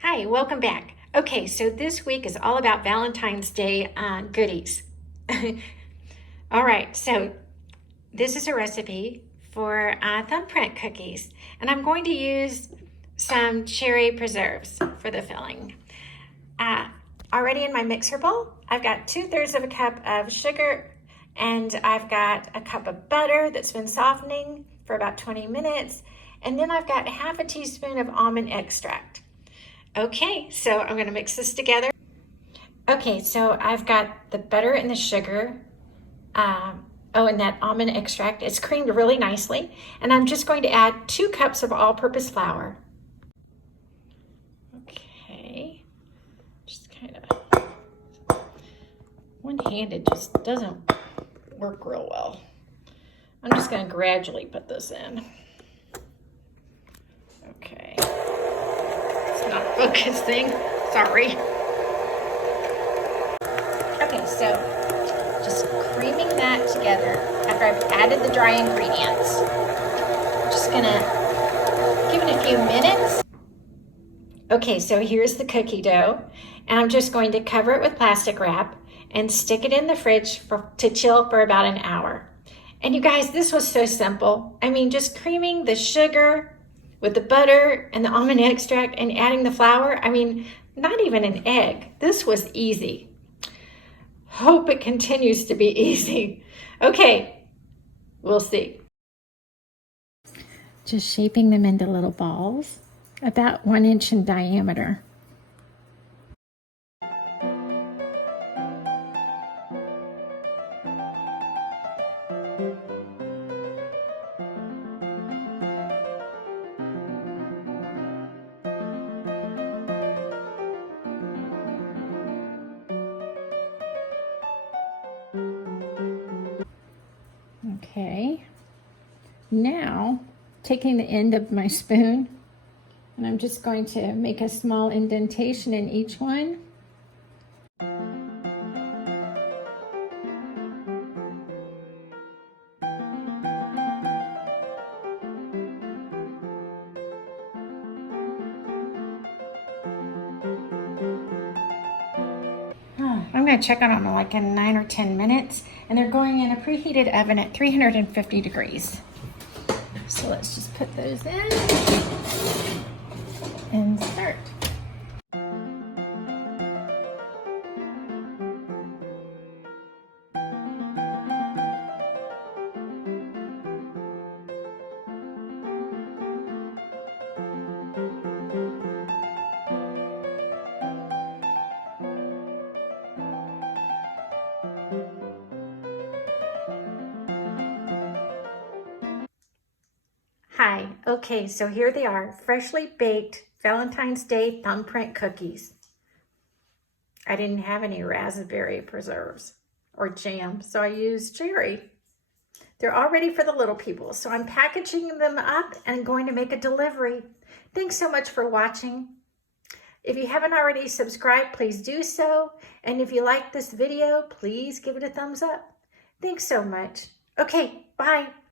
Hi, welcome back. Okay, so this week is all about Valentine's Day goodies. All right, so this is a recipe for thumbprint cookies, and I'm going to use some cherry preserves for the filling. Already in my mixer bowl, I've got 2/3 of a cup of sugar, and I've got a cup of butter that's been softening for about 20 minutes, and then I've got 1/2 teaspoon of almond extract. Okay, so I'm gonna mix this together. Okay, so I've got the butter and the sugar. And that almond extract. It's creamed really nicely. And I'm just going to add 2 cups of all-purpose flour. Okay, just kind of, one-handed just doesn't work real well. I'm just gonna gradually put this in. Okay, it's not focusing, sorry. Okay, so just creaming that together after I've added the dry ingredients. I'm just gonna give it a few minutes. Okay, so here's the cookie dough, and I'm just going to cover it with plastic wrap and stick it in the fridge to chill for about an hour. And you guys, this was so simple. I mean, just creaming the sugar with the butter and the almond extract and adding the flour. I mean, not even an egg. This was easy. Hope it continues to be easy. Okay, we'll see. Just shaping them into little balls, about 1 inch in diameter. Okay, now taking the end of my spoon, and I'm just going to make a small indentation in each one. I'm going to check on them like in 9 or 10 minutes, and they're going in a preheated oven at 350 degrees. So let's just put those in and start. Hi, okay, so here they are, freshly baked Valentine's Day thumbprint cookies. I didn't have any raspberry preserves or jam, so I used cherry. They're all ready for the little people, so I'm packaging them up and going to make a delivery. Thanks so much for watching. If you haven't already subscribed, please do so. And if you like this video, please give it a thumbs up. Thanks so much. Okay, bye.